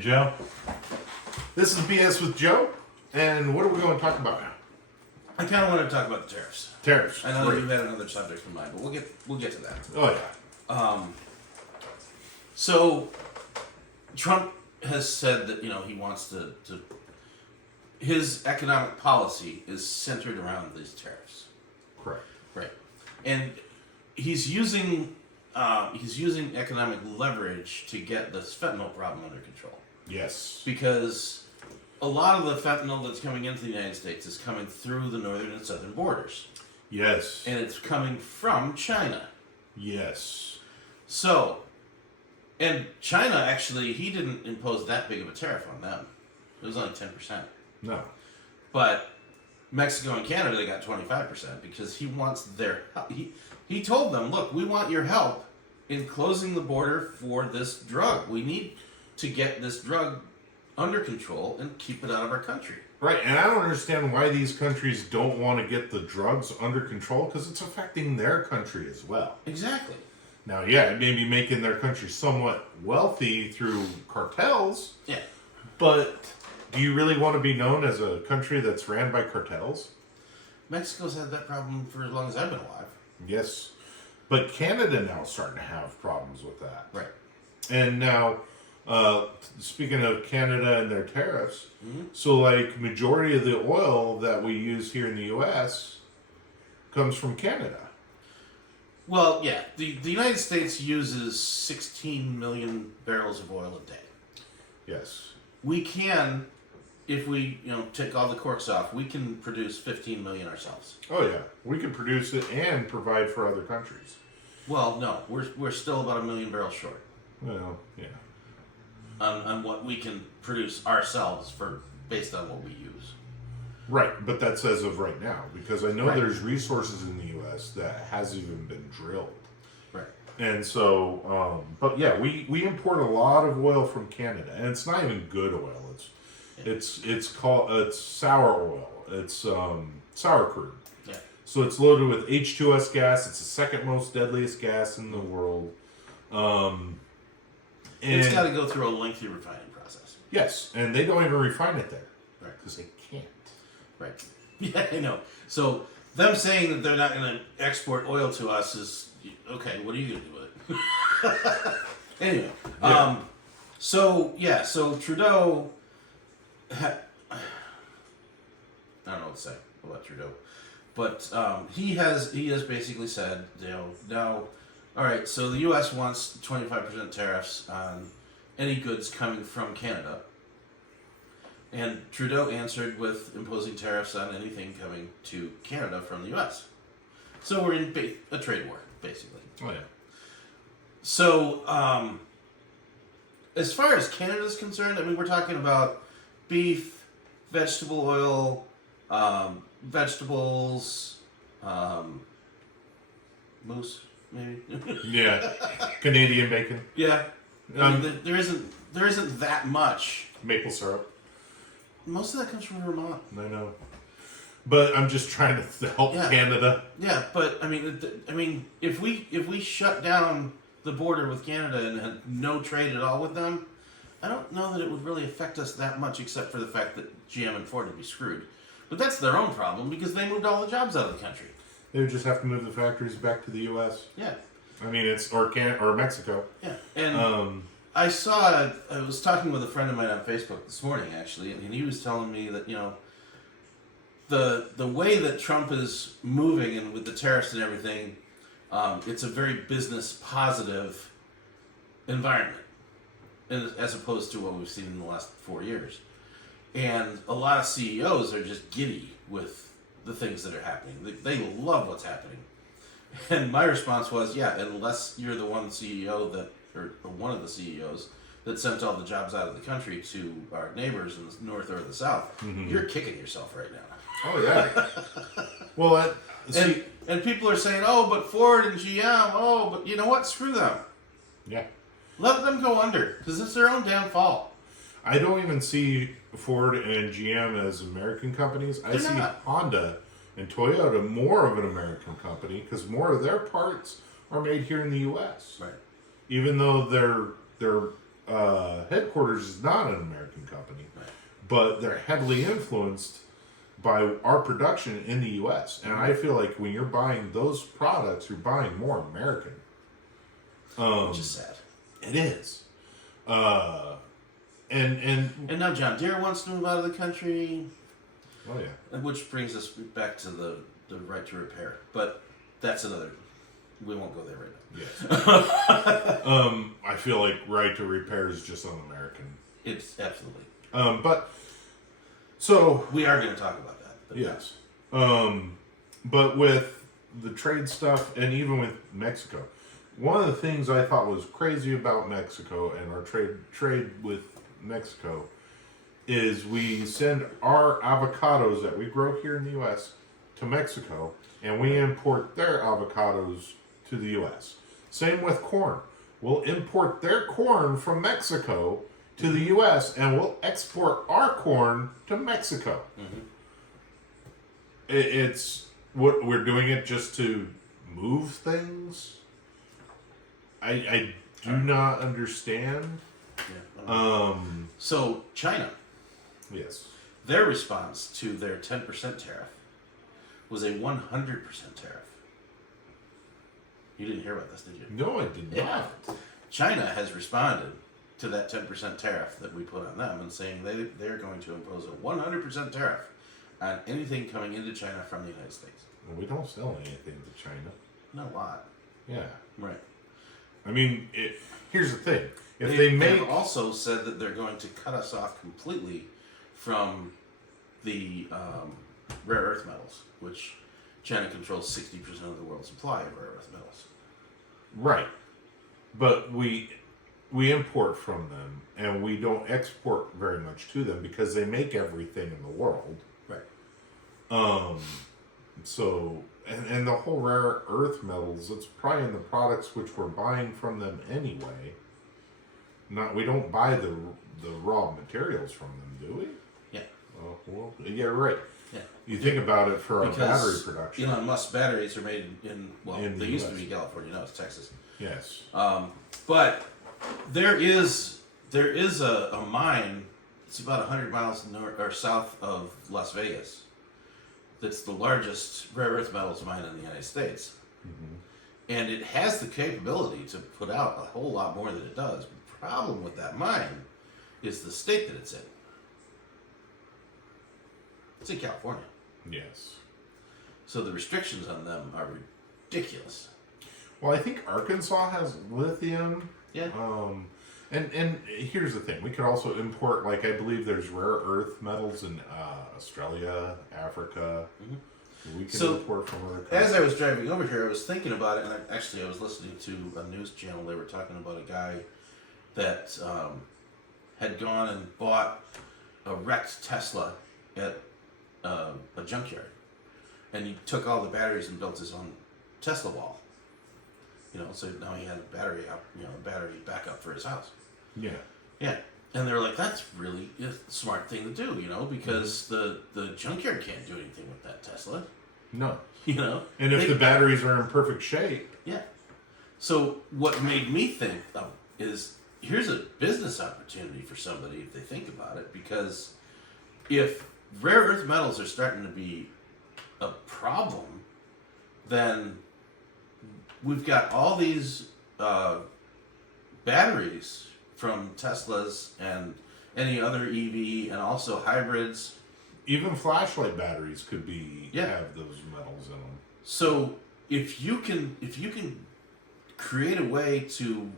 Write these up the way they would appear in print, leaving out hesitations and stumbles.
Joe. This is BS with Joe, and what are we going to talk about now? I kind of want to talk about the tariffs. Tariffs. I know you had another subject in mind, but we'll get to that. Oh yeah. So Trump has said that he wants to his economic policy is centered around these tariffs. Correct. Right, and he's using economic leverage to get this fentanyl problem under control. Yes. Because a lot of the fentanyl that's coming into the United States is coming through the northern and southern borders. Yes. And it's coming from China. Yes. So, and China actually, he didn't impose that big of a tariff on them. It was only 10%. No. But Mexico and Canada, they got 25% because he wants their help. He told them, look, we want your help in closing the border for this drug. We need to get this drug under control and keep it out of our country. Right, and I don't understand why these countries don't want to get the drugs under control, because it's affecting their country as well. Exactly. Now, yeah, it may be making their country somewhat wealthy through cartels. Yeah. But do you really want to be known as a country that's ran by cartels? Mexico's had that problem for as long as I've been alive. Yes. But Canada now is starting to have problems with that. Right. And now, speaking of Canada and their tariffs, Mm-hmm. so like majority of the oil that we use here in the U.S. comes from Canada. Well, yeah, the United States uses 16 million barrels of oil a day. Yes. We can, if we take all the corks off, we can produce 15 million ourselves. Oh yeah, we can produce it and provide for other countries. Well, no, we're still about 1 million barrels short Well, yeah. on what we can produce ourselves based on what we use. Right, but that's as of right now, because I know Right. there's resources in the U.S. that hasn't even been drilled. Right. And so, but yeah, we import a lot of oil from Canada, and it's not even good oil. It's sour oil. It's sour crude. Yeah. So it's loaded with H2S gas. It's the second most deadliest gas in the world. It's got to go through a lengthy refining process. Yes, and they don't even refine it there. Right. Because they can't. Right. Yeah, I know. So them saying that they're not going to export oil to us is okay. What are you going to do with it? Anyway, Yeah. So Trudeau. I don't know what to say about Trudeau, but he has basically said, now, all right. So the U.S. wants 25% tariffs on any goods coming from Canada. And Trudeau answered with imposing tariffs on anything coming to Canada from the U.S. So we're in a trade war, basically. Oh, yeah. So, as far as Canada's concerned, I mean, we're talking about beef, vegetable oil, vegetables, moose, maybe. Yeah. Canadian bacon. Yeah. I mean, there isn't that much. Maple syrup. Most of that comes from Vermont. I know. But I'm just trying to help Canada. Yeah, but I mean, if we shut down the border with Canada and had no trade at all with them, I don't know that it would really affect us that much, except for the fact that GM and Ford would be screwed. But that's their own problem because they moved all the jobs out of the country. They would just have to move the factories back to the U.S. Yeah. I mean, or Mexico. Yeah, and I was talking with a friend of mine on Facebook this morning, actually, and he was telling me that, the way that Trump is moving and with the tariffs and everything, it's a very business positive environment, as opposed to what we've seen in the last 4 years. And a lot of CEOs are just giddy with the things that are happening. They love what's happening. And my response was, yeah, unless you're the one CEO or one of the CEOs that sent all the jobs out of the country to our neighbors in the north or the south, you're kicking yourself right now. Oh, yeah. Well, and people are saying, oh, but Ford and GM, oh, but you know what? Screw them. Yeah. Let them go under, because it's their own damn fault. I don't even see Ford and GM as American companies. I see Honda and Toyota more of an American company because more of their parts are made here in the U.S. Right. Even though their headquarters is not an American company, Right. but they're heavily influenced by our production in the U.S. And I feel like when you're buying those products, you're buying more American. Which is sad. It is. And now John Deere wants to move out of the country. Oh yeah. Which brings us back to the right to repair. But that's another. We won't go there right now. Yes. I feel like right to repair is just un-American. It's absolutely. But so we are going to talk about that. But yes. But with the trade stuff, and even with Mexico, one of the things I thought was crazy about Mexico and our trade with Mexico is we send our avocados that we grow here in the U.S. to Mexico, and we import their avocados to the U.S. Same with corn. We'll import their corn from Mexico to the U.S. and we'll export our corn to Mexico. Mm-hmm. It's what we're doing it just to move things. I do not understand. Yeah. So China, yes, their response to their 10% tariff was a 100% tariff. You didn't hear about this, did you? no, I did Yeah. not. China has responded to that 10% tariff that we put on them and saying they're going to impose a 100% tariff on anything coming into China from the United States. Well, we don't sell anything to China. Not a lot. Yeah, Right. I mean, here's the thing: if they make they've also said that they're going to cut us off completely from the rare earth metals, which China controls 60% of the world's supply of rare earth metals. right, but we import from them, and we don't export very much to them because they make everything in the world. Right. So, and the whole rare earth metals, it's probably in the products which we're buying from them anyway. We don't buy the raw materials from them, do we? Yeah. Oh, well, yeah, right. Yeah. You think about it for our Because battery production. Elon Musk's batteries are made in In they the used to US. be California, now it's Texas. Yes. But there is a mine. It's about 100 miles north or south of Las Vegas. That's the largest rare earth metals mine in the United States, and it has the capability to put out a whole lot more than it does. The problem with that mine is the state that it's in. It's in California, Yes. so the restrictions on them are ridiculous. Well, I think Arkansas has lithium. Yeah. And here's the thing: we could also import, like, I believe there's rare earth metals in Australia, Africa. Mm-hmm. We can So, import from other countries. As I was driving over here, I was thinking about it, and I was listening to a news channel. They were talking about a guy that had gone and bought a wrecked Tesla at a junkyard, and he took all the batteries and built his own Tesla wall. So now he had a battery backup for his house. Yeah. Yeah. And they were like, that's really a smart thing to do, because the junkyard can't do anything with that Tesla. No. And if the batteries are in perfect shape. Yeah. So what made me think is here's a business opportunity for somebody if they think about it, because if rare earth metals are starting to be a problem, then we've got all these batteries from Teslas and any other EV, and also hybrids. Even flashlight batteries could Yeah. have those metals in them. So if you can create a way to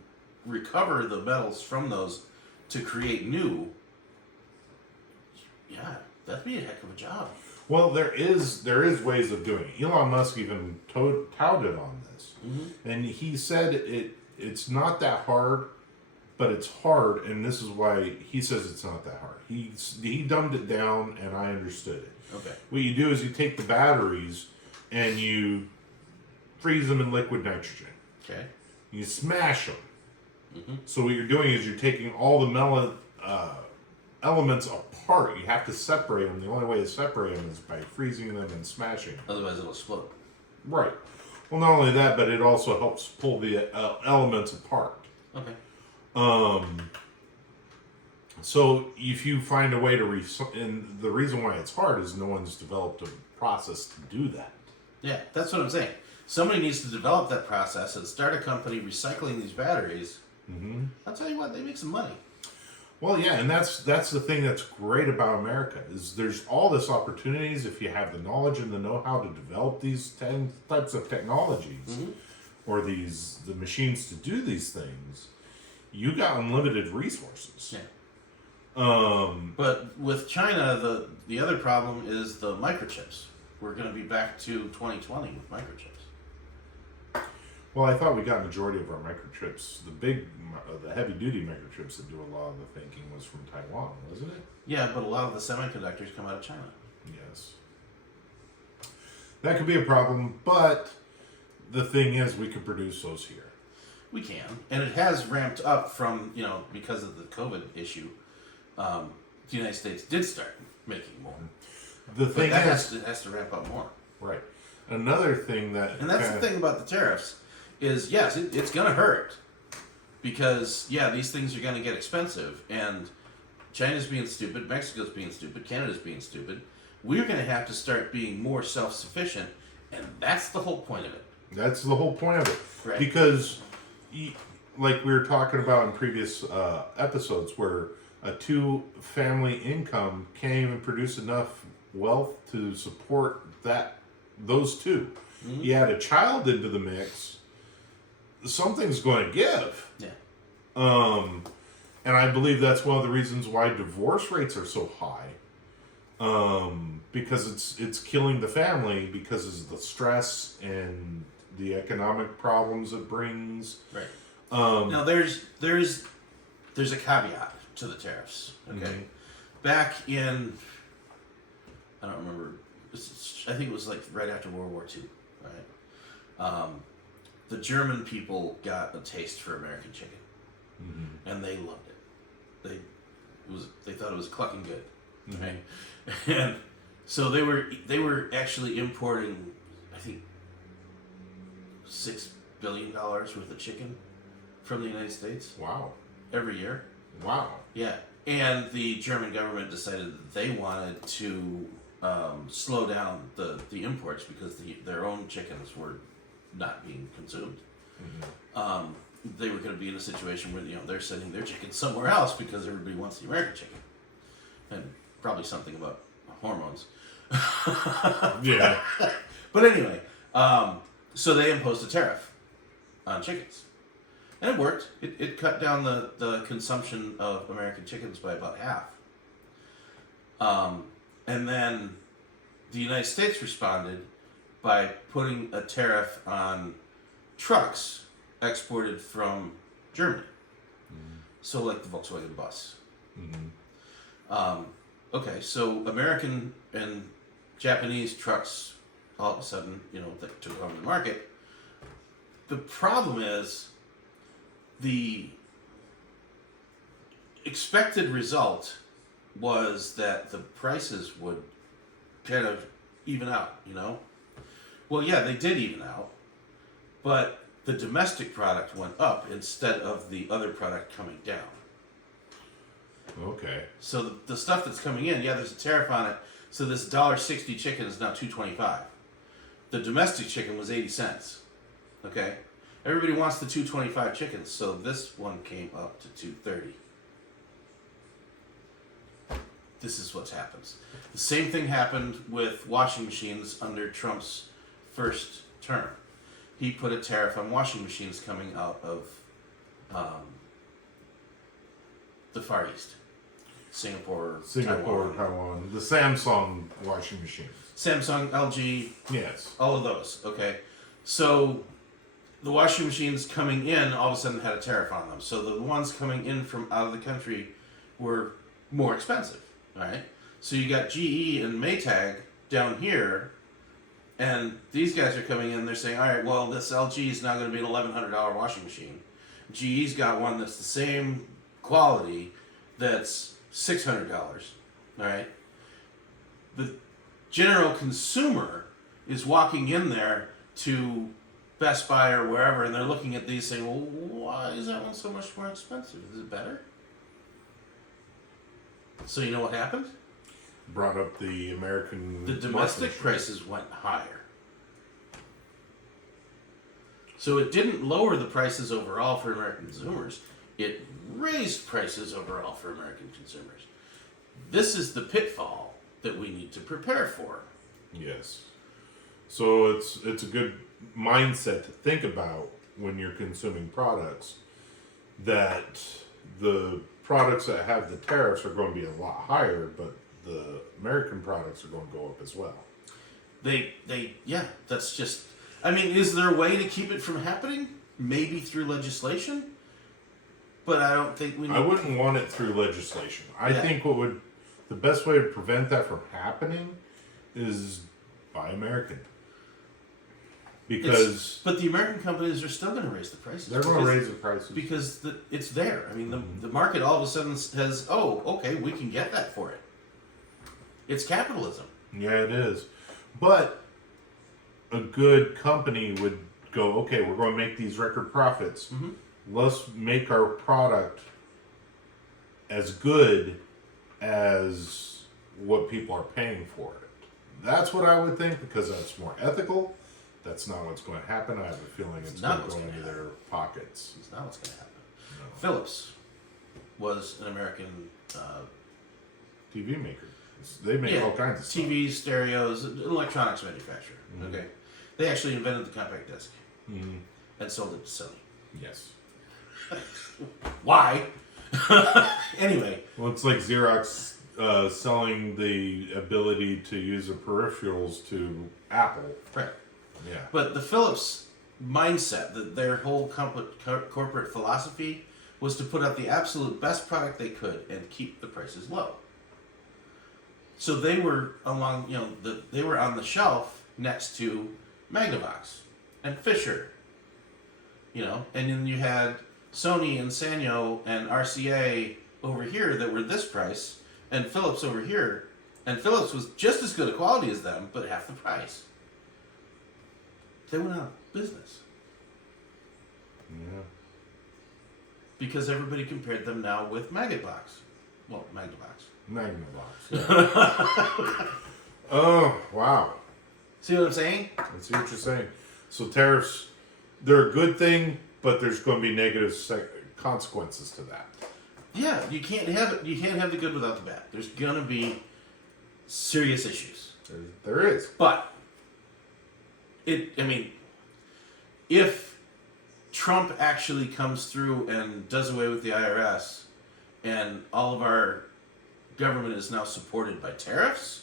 recover the metals from those to create new, yeah, that'd be a heck of a job. Well, there is ways of doing it. Elon Musk even touted on this, and he said it's not that hard, but it's hard, and this is why he says it's not that hard. He dumbed it down, and I understood it. Okay. What you do is you take the batteries and you freeze them in liquid nitrogen. Okay. You smash them. So what you're doing is you're taking all the elements apart. You have to separate them. The only way to separate them is by freezing them and smashing them. Otherwise, it'll explode. Right. Well, not only that, but it also helps pull the elements apart. Okay. So if you find a way to and the reason why it's hard is no one's developed a process to do that. Yeah, that's what I'm saying. Somebody needs to develop that process and start a company recycling these batteries. Mm-hmm. I'll tell you what, they make some money. Well, yeah, and that's the thing that's great about America is there's all this opportunities if you have the knowledge and the know-how to develop these types of technologies or the machines to do these things. You got unlimited resources. Yeah. But with China, the other problem is the microchips. We're going to be back to 2020 with microchips. Well, I thought we got majority of our microchips. The heavy-duty microchips that do a lot of the thinking was from Taiwan, wasn't it? Yeah, but a lot of the semiconductors come out of China. Yes. That could be a problem, but the thing is we could produce those here. We can. And it has ramped up from, because of the COVID issue. The United States did start making more. The thing but is... it has to ramp up more. Right. Another thing that... And that's the thing about the tariffs is, yes, it's going to hurt. Because, these things are going to get expensive. And China's being stupid, Mexico's being stupid, Canada's being stupid. We're going to have to start being more self-sufficient. And that's the whole point of it. That's the whole point of it. Right. Because, like we were talking about in previous episodes, where a two-family income can't even produce enough wealth to support those two. Mm-hmm. You add a child into the mix, something's going to give. Yeah. And I believe that's one of the reasons why divorce rates are so high. Because it's killing the family because of the stress and the economic problems it brings. Right. Now there's a caveat to the tariffs. Okay. Mm-hmm. Back in, I don't remember. I think it was like right after World War II. Right. The German people got a taste for American chicken, and they loved it. They thought it was clucking good. Mm-hmm. Right. And so they were actually importing, I think, $6 billion worth of chicken from the United States. Wow. Every year. Wow. Yeah. And the German government decided that they wanted to slow down the imports because their own chickens were not being consumed. Mm-hmm. They were going to be in a situation where they're sending their chickens somewhere else because everybody wants the American chicken. And probably something about hormones. Yeah. But anyway, so they imposed a tariff on chickens. And it worked. It cut down the consumption of American chickens by about half. And then the United States responded by putting a tariff on trucks exported from Germany. Mm-hmm. So like the Volkswagen bus. Mm-hmm. Okay, so American and Japanese trucks all of a sudden, that took over the market. The problem is the expected result was that the prices would kind of even out, Well, yeah, they did even out, but the domestic product went up instead of the other product coming down. Okay. So the stuff that's coming in, there's a tariff on it. So this $1.60 chicken is now $2.25. The domestic chicken was 80 cents. Okay? Everybody wants the $2.25 chickens, so this one came up to $2.30. This is what happens. The same thing happened with washing machines under Trump's first term. He put a tariff on washing machines coming out of the Far East. Singapore, Taiwan. The Samsung washing machines. Samsung, LG. Yes. All of those. Okay. So the washing machines coming in all of a sudden had a tariff on them. So the ones coming in from out of the country were more expensive. All right. So you got GE and Maytag down here, and these guys are coming in. They're saying, all right, well, this LG is now going to be an $1,100 washing machine. GE's got one that's the same quality that's $600. All right. The general consumer is walking in there to Best Buy or wherever, and they're looking at these saying, well, why is that one so much more expensive? Is it better? So you know what happened? Brought up the American. The domestic market. prices went higher. So it didn't lower the prices overall for American consumers. It raised prices overall for American consumers. This is the pitfall that we need to prepare for. Yes. So it's a good mindset to think about when you're consuming products, that the products that have the tariffs are going to be a lot higher, but the American products are going to go up as well. Yeah, that's just, I mean, is there a way to keep it from happening? Maybe through legislation, but I don't think we need. I wouldn't want it through legislation. I Yeah. think the best way to prevent that from happening is buy American. Because But the American companies are still going to raise the prices. they're going to raise the prices. Because it's there. I mean, the market all of a sudden has, oh, okay, we can get that for it. It's capitalism. Yeah, it is. But a good company would go, okay, we're going to make these record profits. Mm-hmm. Let's make our product as good as what people are paying for it. That's what I would think, because that's more ethical. That's not what's going to happen. I have a feeling it's going to go into their pockets. It's not what's going to happen. No. Philips was an American TV maker. They make all kinds of stuff. TVs, stereos, electronics manufacturer. Mhm. Okay, they actually invented the compact disc Mhm. and sold it to Sony. Yes. Why? Anyway, Well, it's like Xerox selling the ability to use the peripherals to Apple. right. Yeah. But the Philips mindset, their whole corporate philosophy was to put out the absolute best product they could and keep the prices low. So they were they were on the shelf next to Magnavox and Fisher, and then you had Sony and Sanyo and RCA over here that were this price, and Philips over here, and Philips was just as good a quality as them, but half the price. They went out of business Yeah. because everybody compared them now with Magnavox. Well, Magnavox. Magnavox. Yeah. Oh, wow. See what I'm saying? I see what you're saying. So tariffs, they're a good thing, but there's going to be negative consequences to that. Yeah, you can't have it. You can't have the good without the bad. There's gonna be serious issues. There is. But if Trump actually comes through and does away with the IRS, and all of our government is now supported by tariffs,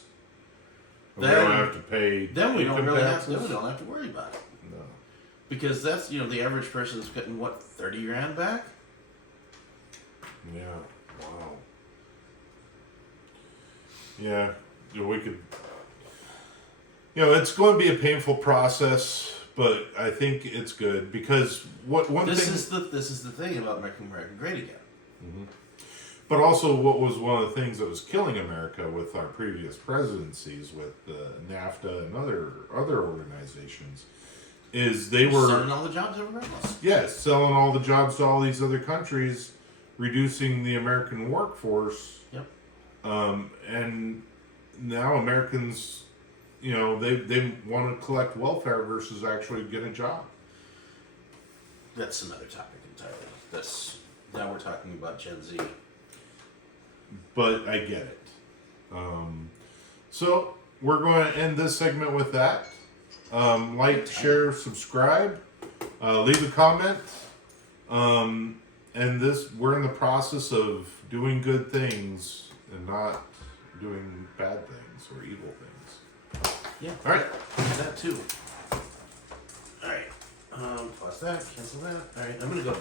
We don't have to pay. then we don't income really have. taxes. Then we don't have to worry about it, No. because that's the average person is getting what, 30 grand back. Yeah. Wow. Yeah. We could. It's going to be a painful process, but I think it's good because This is the thing about making America great again. Mm-hmm. But also, what was one of the things that was killing America with our previous presidencies, with NAFTA and other organizations, is they were selling all the jobs everywhere else. Yes, selling all the jobs to all these other countries, reducing the American workforce. Yep. And now Americans, they want to collect welfare versus actually get a job. That's another topic entirely. Now we're talking about Gen Z. But I get it. So we're going to end this segment with that. Like, share, subscribe, leave a comment. And we're in the process of doing good things and not doing bad things or evil things. Yeah. All right. That too. All right. Pause that. Cancel that. All right. I'm gonna go.